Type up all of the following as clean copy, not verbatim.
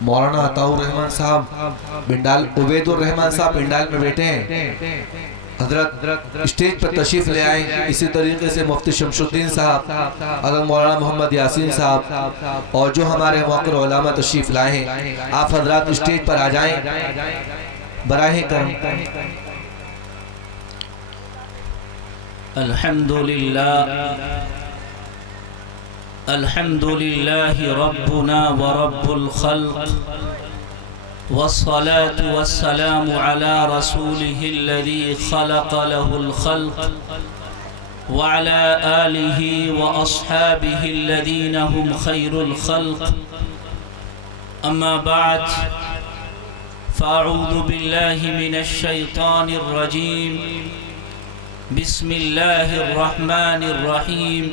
مولانا عطاء الرحمن صاحب پنڈال، عبید الرحمن صاحب پنڈال میں بیٹھے ہیں، حضرت اسٹیج پر تشریف لے آئیں۔ اسی طریقے سے مفتی شمس الدین صاحب، حضرت مولانا محمد یاسین صاحب اور جو ہمارے موقر علماء تشریف لائے ہیں، آپ حضرات اسٹیج پر آ جائیں براہ کرم۔ الحمد لله ربنا ورب الخلق، والصلاة والسلام على رسوله الذي خلق له الخلق، وعلى آله وأصحابه الذين هم خير الخلق. أما بعد، فأعوذ بالله من الشيطان الرجيم. بسم الله الرحمن الرحيم.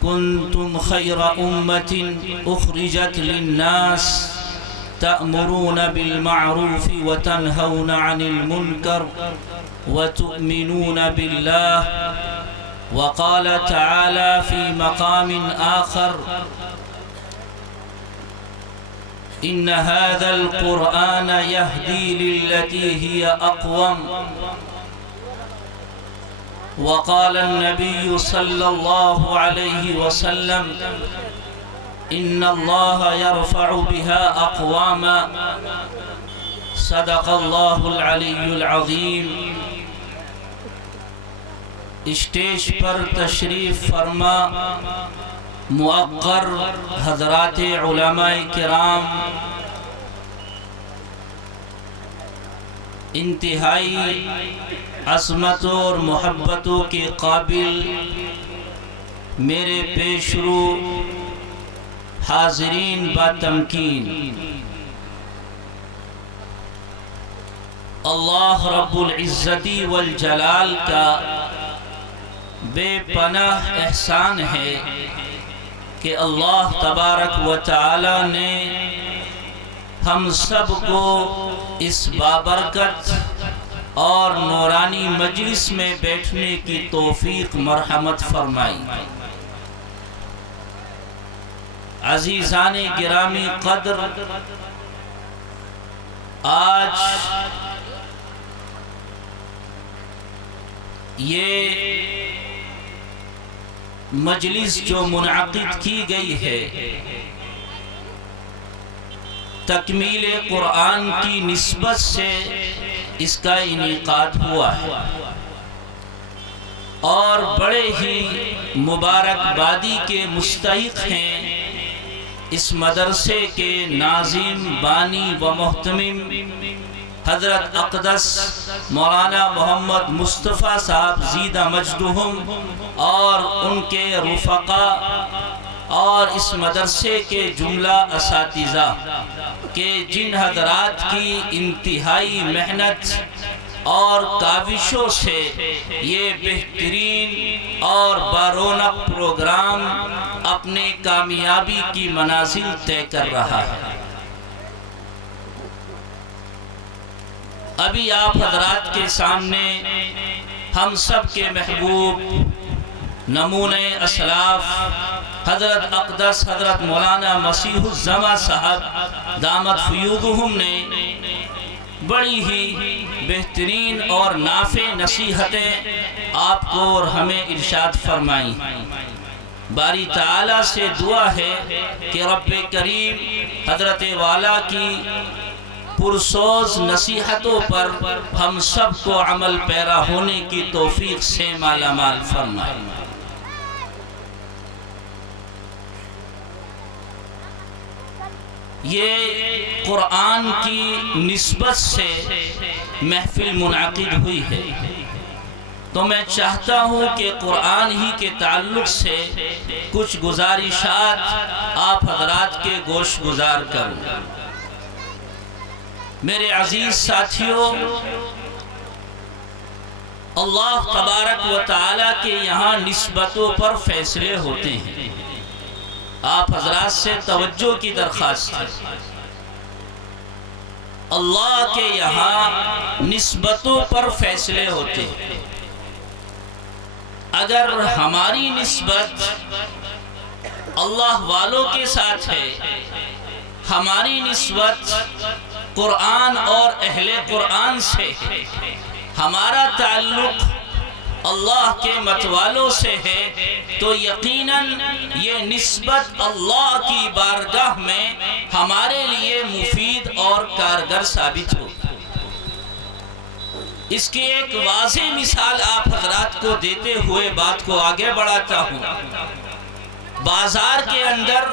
كنتم خير أمة أخرجت للناس تأمرون بالمعروف وتنهون عن المنكر وتؤمنون بالله. وقال تعالى في مقام آخر: إن هذا القرآن يهدي للتي هي أقوم. وقال النبي صلى الله عليه وسلم: إن الله يرفع بها أقواما. صدق الله العلي العظيم. اسٹیج پر تشریف فرما مؤقر حضرات علماء کرام، انتہائی عظمتوں اور محبتوں کے قابل میرے پیش رو حاضرین با تمکین، اللہ رب العزت والجلال کا بے پناہ احسان ہے کہ اللہ تبارک و تعالی نے ہم سب کو اس بابرکت اور نورانی مجلس میں بیٹھنے کی توفیق مرحمت فرمائی۔ عزیزان گرامی قدر، آج یہ مجلس جو منعقد کی گئی ہے، تکمیل قرآن کی نسبت سے اس کا انعقاد ہوا ہے، اور بڑے ہی مبارکبادی کے مستحق ہیں اس مدرسے کے ناظم، بانی و محتمم حضرت اقدس مولانا محمد مصطفیٰ صاحب زیدہ مجدہم اور ان کے رفقا، اور اس مدرسے کے جملہ اساتذہ کہ جن حضرات کی انتہائی محنت اور کاوشوں سے یہ بہترین اور بارونق پروگرام اپنے کامیابی کی منازل طے کر رہا ہے۔ ابھی آپ حضرات کے سامنے ہم سب کے محبوب نمونۂ اسلاف حضرت اقدس حضرت مولانا مسیح الزماں صاحب دامت فیوضہم نے بڑی ہی بہترین اور نافع نصیحتیں آپ کو اور ہمیں ارشاد فرمائیں۔ باری تعالیٰ سے دعا ہے کہ رب کریم حضرت والا کی پرسوز نصیحتوں پر ہم سب کو عمل پیرا ہونے کی توفیق سے مالا مال فرمائے۔ یہ قرآن کی نسبت سے محفل منعقد ہوئی ہے، تو میں چاہتا ہوں کہ قرآن ہی کے تعلق سے کچھ گزارشات آپ حضرات کے گوش گزار کروں۔ میرے عزیز ساتھیوں، اللہ تبارک و تعالیٰ کے یہاں نسبتوں پر فیصلے ہوتے ہیں۔ آپ حضرات سے توجہ کی درخواست ہے۔ اللہ کے یہاں نسبتوں پر فیصلے ہوتے ہیں۔ اگر ہماری نسبت اللہ والوں کے ساتھ ہے، ہماری نسبت قرآن اور اہل قرآن سے ہے، ہمارا تعلق اللہ کے متوالوں سے ہے، تو یقیناً یہ نسبت اللہ کی بارگاہ میں ہمارے لیے مفید اور کارگر ثابت ہو۔ اس کی ایک واضح مثال آپ حضرات کو دیتے ہوئے بات کو آگے بڑھاتا ہوں۔ بازار کے اندر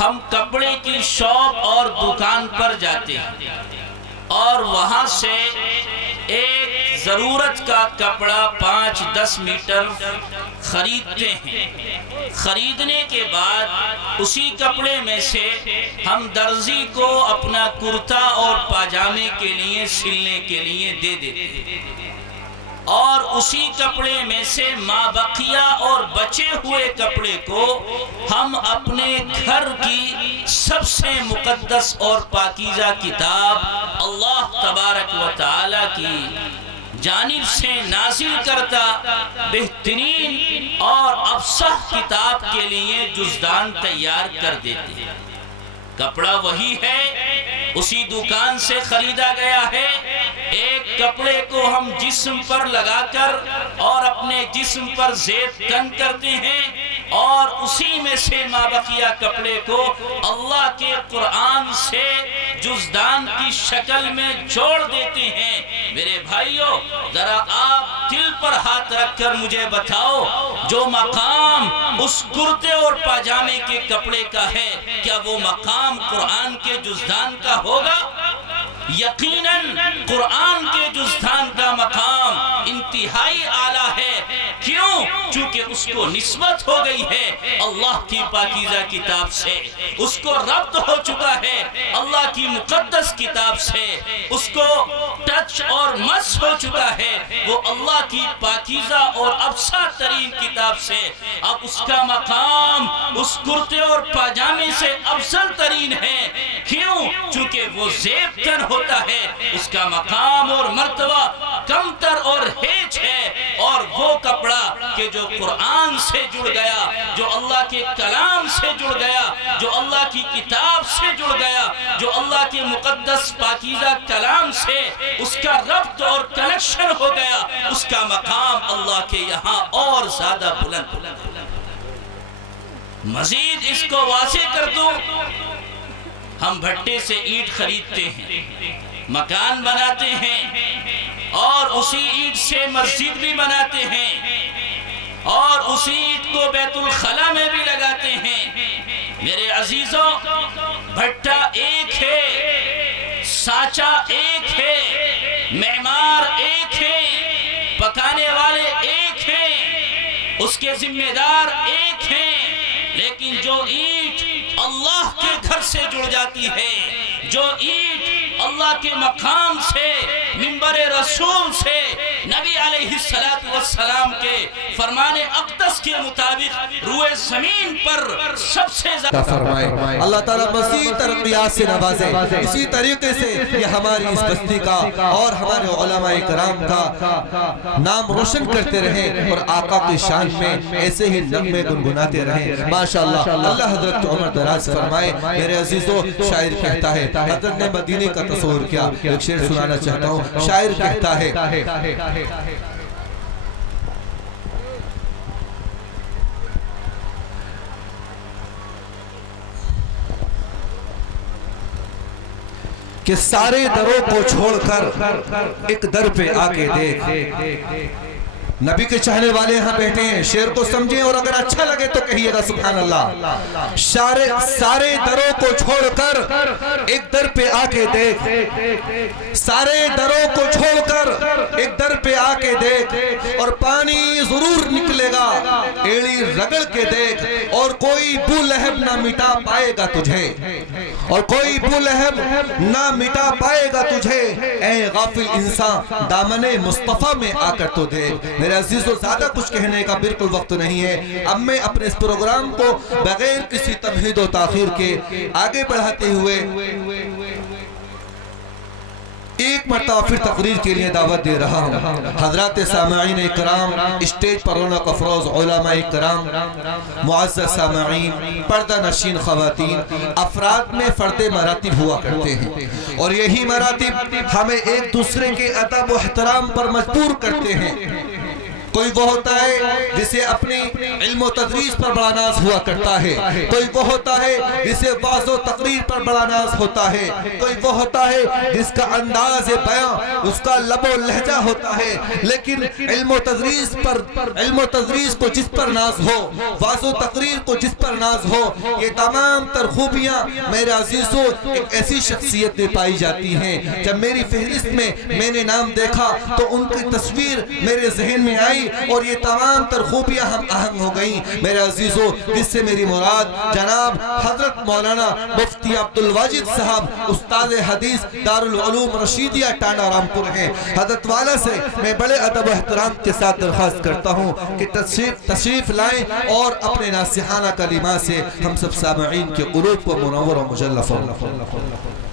ہم کپڑے کی شاپ اور دکان پر جاتے ہیں اور وہاں سے ایک ضرورت کا کپڑا 5-10 میٹر خریدتے ہیں۔ خریدنے کے بعد اسی کپڑے میں سے ہم درزی کو اپنا کرتا اور پاجامے کے لیے سلنے کے لیے دے دیتے ہیں، اور اسی کپڑے میں سے ما بقیہ اور بچے ہوئے کپڑے کو ہم اپنے گھر کی سب سے مقدس اور پاکیزہ کتاب اللہ تبارک و تعالی کی جانب سے نازل کرتا بہترین اور افصح کتاب کے لیے جزدان تیار کر دیتے ہیں۔ کپڑا وہی ہے، اسی دکان سے خریدا گیا ہے، ایک کپڑے کو ہم جسم پر لگا کر اور اپنے جسم پر زیب تن کرتے ہیں، اور اسی میں سے مابقیہ کپڑے کو اللہ کے قرآن سے جزدان کی شکل میں جوڑ دیتے ہیں۔ میرے بھائیوں، ذرا آپ دل پر ہاتھ رکھ کر مجھے بتاؤ، جو مقام اس کرتے اور پاجامے کے کپڑے کا ہے، کیا وہ مقام قرآن کے جزدان کا ہوگا؟ یقیناً قرآن کے جزدان کا مقام انتہائی اعلیٰ ہے۔ کیوں؟ چونکہ اس کو نسبت ہو گئی ہے اللہ کی پاکیزہ کتاب سے، اس کو ربط ہو چکا ہے اللہ کی مقدس کتاب سے، اس کو ٹچ اور مس ہو چکا ہے وہ اللہ کی پاکیزہ اور افصح ترین کتاب سے۔ اب اس کا مقام اس کرتے اور پاجامے سے افضل ترین ہے۔ کیوں؟ چونکہ وہ زیب تن ہوتا ہے، اس کا مقام اور مرتبہ کم تر اور ہیچ ہے، اور وہ کپڑا کہ جو قرآن سے جڑ گیا، جو اللہ کے کلام سے جڑ گیا، جو اللہ کی کتاب سے جڑ گیا، جو اللہ کے مقدس پاکیزہ کلام سے اس کا ربط اور کنیکشن ہو گیا، اس کا مقام اللہ کے یہاں اور زیادہ بلند۔ مزید اس کو واضح کر دوں، ہم بھٹے سے اینٹ خریدتے ہیں، مکان بناتے ہیں، اور اسی اینٹ سے مسجد بھی بناتے ہیں، اور اسی اینٹ کو بیت الخلا میں بھی لگاتے ہیں۔ میرے عزیزوں، بھٹا ایک ہے، سانچا ایک ہے، معمار ایک ہے، پکانے والے ایک ہیں، اس کے ذمہ دار ایک ہیں، لیکن جو اینٹ اللہ کے گھر سے جڑ جاتی ہے، جو اینٹ اللہ کے مقام سے، منبر رسول سے، نبی علیہ السلام کے فرمان اقدس کے مطابق روئے زمین پر سب سے زیادہ فرمائے، اللہ تعالیٰ مزید ترقیات سے نوازے۔ اسی طریقے سے یہ ہماری اس بستی کا اور ہمارے علماء کرام کا نام روشن کرتے رہیں، اور آقا کی شان میں ایسے ہی نغمے گنگناتے رہیں۔ ماشاءاللہ، اللہ حضرت عمر دراز فرمائے۔ میرے عزیزوں، شاعر کہتا ہے، حضرت نے مدینے کا تصور کیا، ایک شعر سنانا چاہتا ہوں۔ شاعر کہتا ہے، کہ سارے دروں کو چھوڑ کر ایک در پہ آ کے دیکھ۔ نبی کے چاہنے والے یہاں بیٹھے ہیں، شعر کو سمجھیں، اور اگر اچھا لگے تو کہیے گا سبحان اللہ۔ سارے دروں کو چھوڑ کر ایک در پہ آ کے دیکھ، سارے دروں کو چھوڑ کر ایک در پہ آ کے دیکھ، اور پانی ضرور نکلے گا، ایڑی رگڑ کے دیکھ، اور کوئی بو لہب نہ مٹا پائے گا تجھے، اور کوئی بو لہب نہ مٹا پائے گا تجھے، اے غافل انسان دامن مصطفیٰ میں آ کر تو دیکھ۔ میرے عزیزوں، زیادہ کچھ کہنے کا بالکل وقت نہیں ہے۔ اب میں اپنے اس پروگرام کو بغیر کسی تمہید و تاخیر کے آگے بڑھاتے ہوئے ایک ایک مرتبہ پھر تقریر کے لیے دعوت دے رہا ہوں۔ حضرات سامعین اکرام، اسٹیج پر رونق افروز علماء اکرام، معزز سامعین، پردہ نشین خواتین، افراد میں فرد مراتب ہوا کرتے ہیں، اور یہی مراتب ہمیں ایک دوسرے کے ادب و احترام پر مجبور کرتے ہیں۔ کوئی وہ ہوتا ہے جسے اپنی علم و تدریس پر بڑا ناز ہوا کرتا ہے، کوئی وہ ہوتا ہے جسے واضح و تقریر پر بڑا ناز ہوتا ہے، کوئی وہ ہوتا ہے جس کا انداز بیان، اس کا لب و لہجہ ہوتا ہے، لیکن علم و تدریس کو جس پر ناز ہو، واضح و تقریر کو جس پر ناز ہو، یہ تمام تر خوبیاں میرے عزیزوں ایک ایسی شخصیت میں پائی جاتی ہیں۔ جب میری فہرست میں میں نے نام دیکھا تو ان کی تصویر میرے ذہن میں آئی اور یہ تمام تر خوبیاں ہم آہنگ ہو گئیں۔ میرے عزیزوں، جس سے میری مراد جناب حضرت مولانا مفتی عبدالواجد صاحب، استاد حدیث دارالعلوم رشیدیہ ٹانڈا رامپور ہیں۔ حضرت والا سے میں بڑے ادب و احترام کے ساتھ درخواست کرتا ہوں کہ تشریف لائیں اور اپنے ناصحانہ کلمات سے ہم سب سامعین کے قلوب کو منور و مجلہ فرمائیں۔